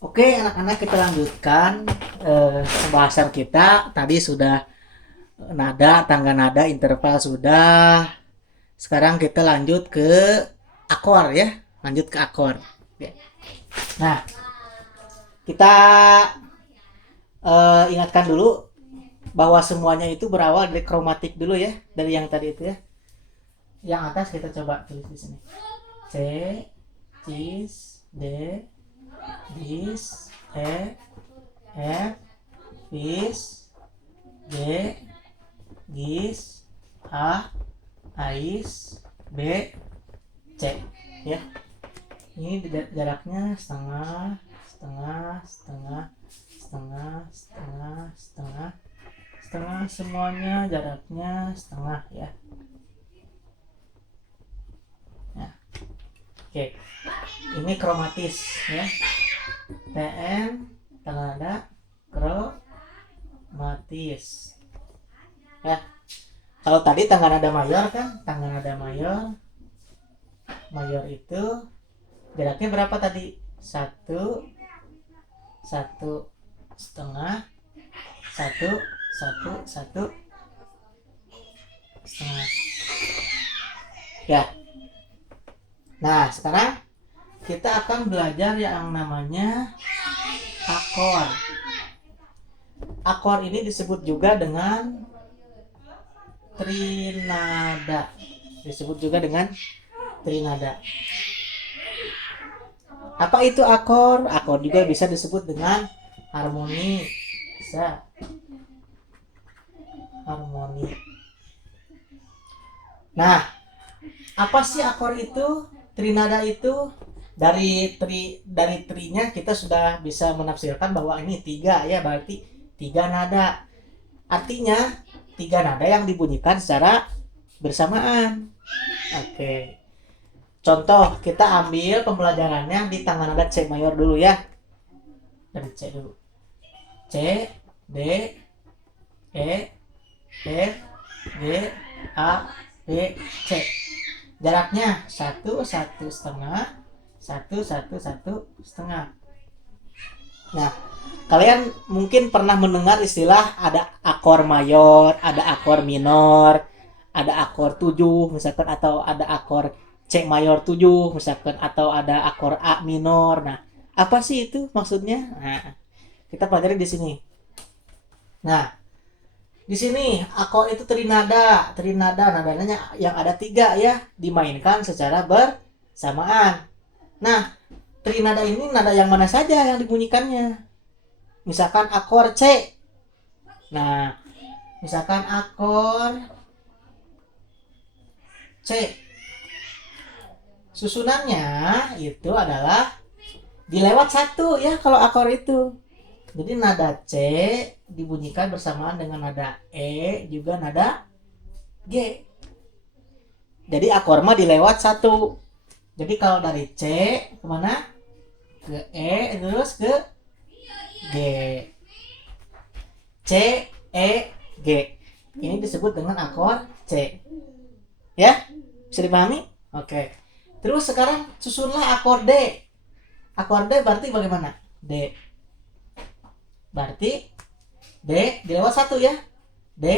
Oke, anak-anak kita lanjutkan pembahasan kita. Tadi sudah nada, tangga nada, interval sudah. Sekarang kita lanjut ke akor ya. Lanjut ke akor. Nah, kita ingatkan dulu bahwa semuanya itu berawal dari kromatik dulu ya. Dari yang tadi itu ya. Yang atas kita coba tulis di sini. C, cis, D, dis, E, F, bis, G, gis, H, ais, B, C ya. Ini jaraknya setengah, setengah, setengah, setengah, setengah, setengah, setengah, semuanya jaraknya setengah ya. Nah, oke. Ini kromatis ya. TN tanggal nada kromatis ya. Kalau tadi tanggal nada mayor kan, tanggal nada mayor itu jaraknya berapa tadi? Satu, satu setengah, satu, satu, satu setengah ya. Nah sekarang kita akan belajar yang namanya akor. Akor ini disebut juga dengan trinada. Disebut juga dengan trinada. Apa itu akor? Akor juga bisa disebut dengan harmoni. Bisa. Harmoni. Nah, apa sih akor itu? Trinada itu dari trinya kita sudah bisa menafsirkan bahwa ini tiga ya, berarti tiga nada. Artinya tiga nada yang dibunyikan secara bersamaan. Oke. Contoh, kita ambil pembelajarannya di tangan nada C mayor dulu ya. Dari C dulu. C, D, E, F, G, A, B, C. Jaraknya satu, satu setengah, satu, satu, satu setengah. Nah, kalian mungkin pernah mendengar istilah ada akor mayor, ada akor minor, ada akor 7 misalkan, atau ada akor C mayor 7 misalkan, atau ada akor A minor. Nah, apa sih itu maksudnya? Nah, kita pelajari di sini. Nah, di sini akor itu trinada, nadanya yang ada tiga ya, dimainkan secara bersamaan. Nah, trinada ini nada yang mana saja yang dibunyikannya? Misalkan akor C. Nah, misalkan akor C. Susunannya itu adalah dilewat satu ya kalau akor itu. Jadi nada C dibunyikan bersamaan dengan nada E juga nada G. Jadi akor mah dilewat satu. Jadi kalau dari C kemana? Ke E terus ke G. C, E, G. Ini disebut dengan akor C. Ya? Bisa dipahami? Oke. Terus sekarang susunlah akor D. Akor D berarti bagaimana? D. Berarti D dilewat satu ya. D,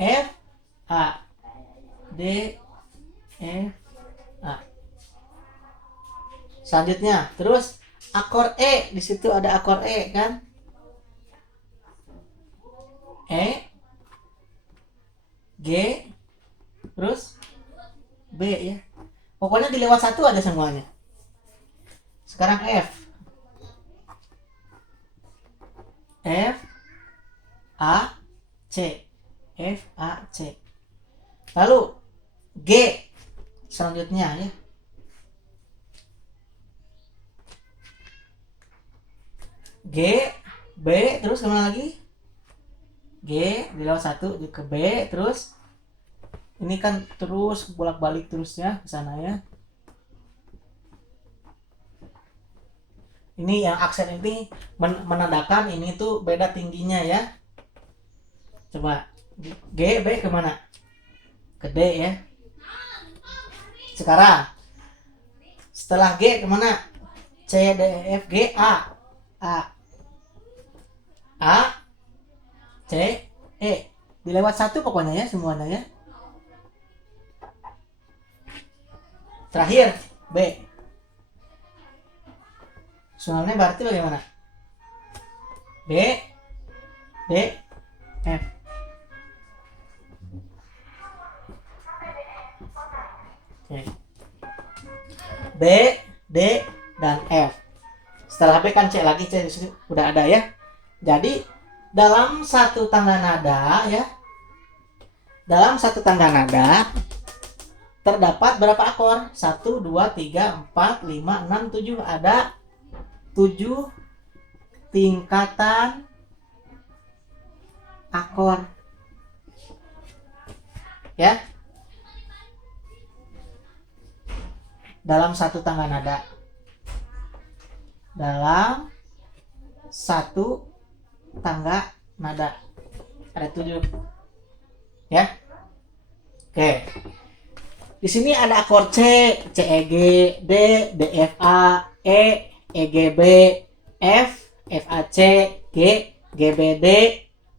F, A. D, F, A. Selanjutnya, terus akor E, di situ ada akor E kan? E, G, terus B ya. Pokoknya dilewat satu ada semuanya. Sekarang F. F, A, C. F, A, C. Lalu G selanjutnya ya. G, B, terus kemana lagi? G dilewat satu ke B, terus ini kan terus bolak-balik terusnya ke sana ya. Ini yang aksen ini menandakan ini tuh beda tingginya ya. Coba G, B kemana? Ke D ya. Sekarang setelah G kemana? C, D, E, F, G, A. A. A, C, E. Dilewat satu pokoknya ya semuanya ya. Terakhir B. Soalnya berarti bagaimana? B, D, F. Oke. B, D, dan F. Setelah B kan C lagi, C udah ada ya. Jadi dalam satu tangga nada ya, dalam satu tangga nada terdapat berapa akor? 1, 2, 3, 4, 5, 6, 7. Ada 7 tingkatan akor. Ya. Dalam satu tangga nada. Dalam satu tangga nada. Ada 7. Ya. Oke. Di sini ada akor C, C E G, D, D F A, E, E G B, F, F A C, G, G B D,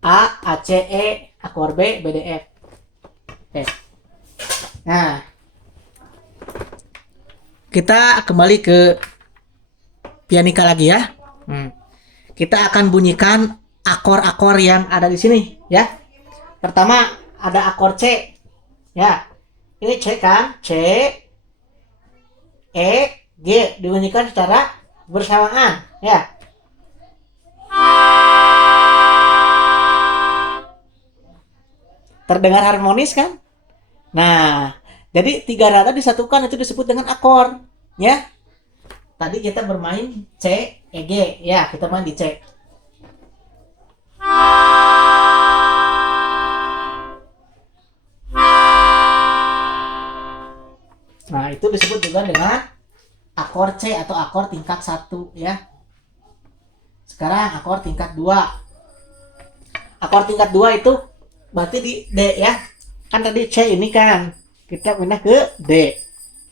A, A C E, akor B, B D F. Oke. Nah, kita kembali ke pianika lagi ya. Kita akan bunyikan akor-akor yang ada di sini ya. Pertama ada akor C. Ya. Ini C kan? C, E, G dibunyikan secara bersamaan ya. Terdengar harmonis kan? Nah, jadi 3 nada disatukan itu disebut dengan akor ya. Tadi kita bermain C, E, G ya, kita main di C. Nah, itu disebut juga dengan akor C atau akor tingkat 1 ya. Sekarang akor tingkat 2. Akor tingkat 2 itu berarti di D ya. Kan tadi C ini kan. Kita pindah ke D.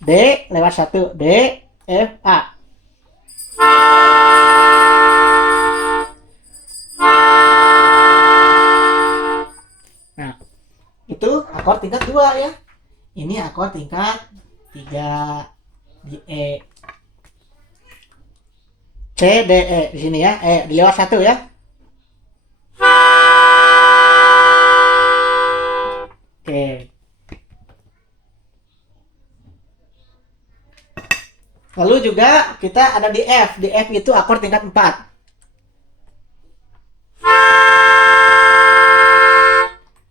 D lewat 1. D, F, A. Nah, itu akor tingkat 2 ya. Ini akor tingkat 3 di E. C, D, E di sini ya. E di lewat 1 ya. Oke. Lalu juga kita ada di F. Di F itu akor tingkat 4.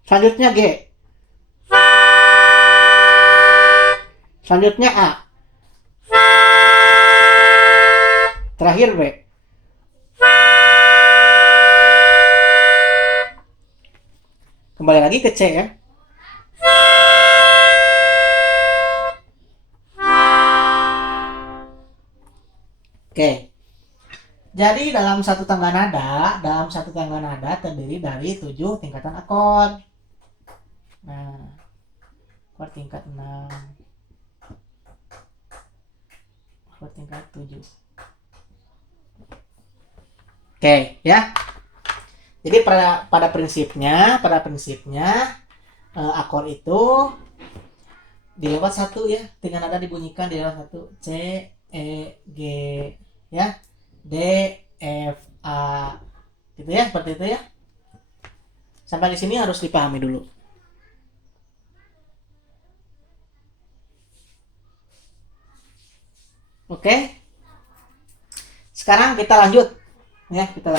Selanjutnya G. Selanjutnya A. Terakhir B. Kembali lagi ke C ya. Oke. Jadi dalam satu tangga nada terdiri dari 7 tingkatan akor. Nah, akor tingkat 6. Akor tingkat 7. Oke, ya. Jadi pada prinsipnya akor itu dilewat 1 ya, dengan nada dibunyikan dilewat 1. C, E, G ya. D, F, A. Gitu ya, seperti itu ya. Sampai di sini harus dipahami dulu. Oke. Sekarang kita lanjut. Ya, kita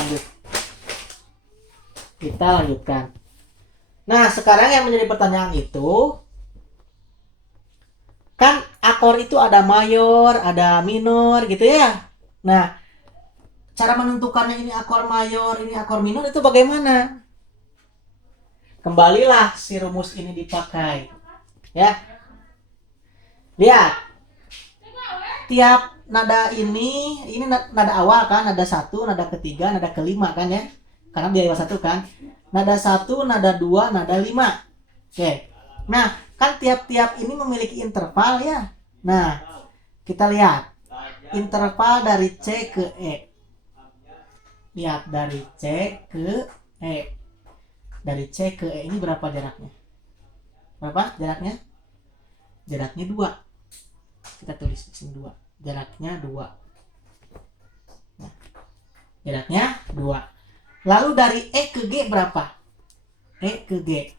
lanjutkan. Nah, sekarang yang menjadi pertanyaan itu, kan akor itu ada mayor, ada minor gitu ya. Nah, cara menentukannya ini akor mayor, ini akor minor itu bagaimana? Kembalilah si rumus ini dipakai. Ya. Lihat. Tiap nada ini nada awal kan, nada 1, nada ketiga, nada kelima kan ya. Karena dia lewat 1 kan. Nada 1, nada 2, nada 5. Oke. Nah, kan tiap-tiap ini memiliki interval ya. Nah, kita lihat interval dari C ke E. Lihat dari C ke E. Dari C ke E ini berapa jaraknya? Berapa jaraknya? Jaraknya 2. Kita tulis di sini 2. Jaraknya 2. Nah, jaraknya 2. Lalu dari E ke G berapa? E ke G.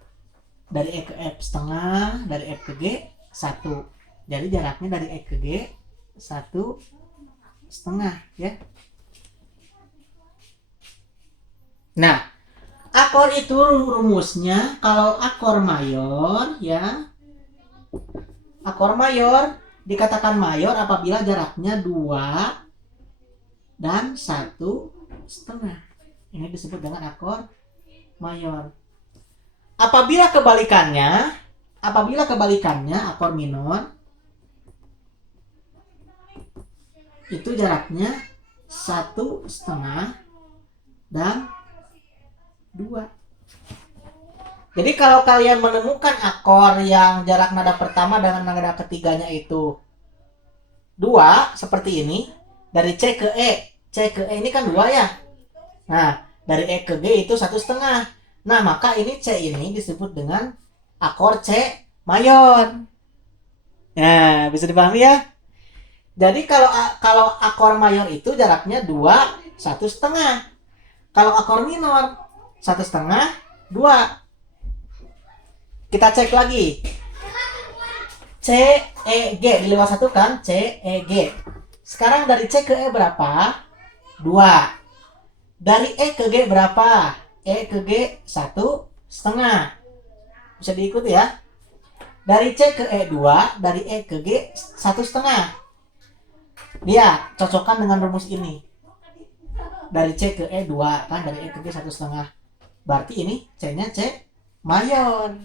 Dari E ke F setengah, dari F ke G 1. Jadi jaraknya dari E ke G 1 setengah ya. Nah, akor itu rumusnya kalau akor mayor ya. Akor mayor dikatakan mayor apabila jaraknya 2 dan 1 setengah. Ini disebut dengan akor mayor. Apabila kebalikannya akor minor itu jaraknya 1 setengah dan 2. Jadi kalau kalian menemukan akor yang jarak nada pertama dengan nada ketiganya itu 2 seperti ini, dari C ke E, C ke E ini kan 2 ya. Nah, dari E ke G itu 1 setengah. Nah, maka ini C ini disebut dengan akor C mayor. Nah, bisa dipahami ya? Jadi kalau akor mayor itu jaraknya 2, 1 setengah. Kalau akor minor 1 setengah, 2. Kita cek lagi. C, E, G. Di lewat 1 kan? C, E, G. Sekarang dari C ke E berapa? 2. Dari E ke G berapa? E ke G 1 setengah. Bisa diikuti ya. Dari C ke E 2. Dari E ke G 1 setengah. Dia cocokkan dengan rumus ini. Dari C ke E 2. Kan dari E ke G 1 setengah. Berarti ini C-nya C mayor.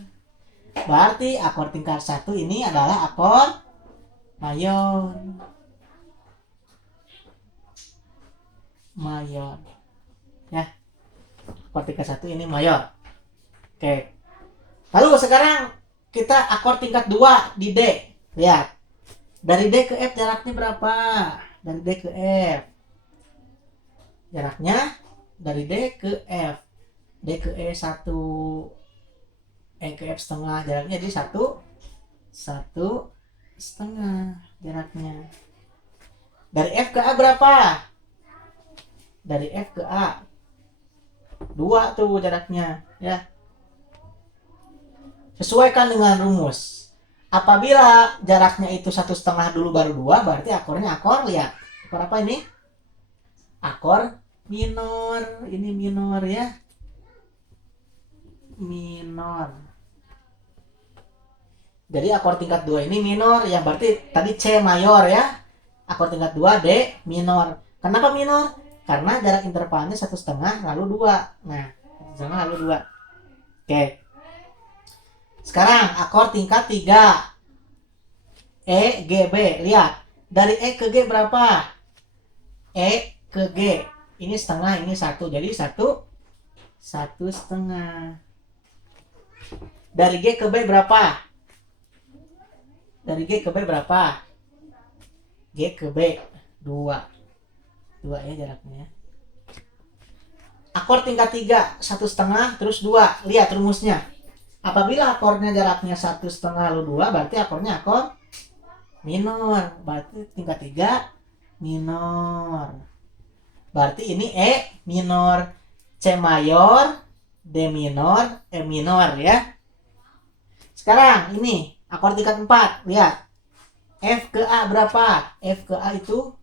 Berarti akor tingkat 1 ini adalah akor mayor. Mayor. Ya. Akor tingkat 1 ini mayor. Oke. Lalu sekarang kita akor tingkat 2 di D. Lihat. Dari D ke F jaraknya berapa? Dari D ke F. Jaraknya dari D ke F. D ke E 1. E ke F setengah, jaraknya jadi 1 setengah jaraknya. Dari F ke A berapa? Dari F ke A 2 tuh jaraknya ya. Sesuaikan dengan rumus. Apabila jaraknya itu 1 setengah dulu baru 2, berarti akornya akor, lihat. Akor apa ini? Akor minor. Ini minor ya. Minor. Jadi akor tingkat 2 ini minor, yang berarti tadi C mayor ya. Akor tingkat 2 D minor. Kenapa minor? Karena jarak intervalnya 1 setengah lalu 2. Nah, sama lalu 2. Oke. Sekarang akor tingkat 3. E, G, B. Lihat. Dari E ke G berapa? E ke G. Ini setengah, ini 1. Jadi 1 setengah. Dari G ke B berapa? Dari G ke B berapa? G ke B 2. 2 ya jaraknya. Akor tingkat 3 1 setengah terus 2. Lihat rumusnya. Apabila akornya jaraknya 1 setengah lalu 2, berarti akornya akor minor. Berarti tingkat 3 minor. Berarti ini E minor, C mayor, D minor, E minor ya. Sekarang ini akor tingkat 4, lihat. F ke A berapa? F ke A itu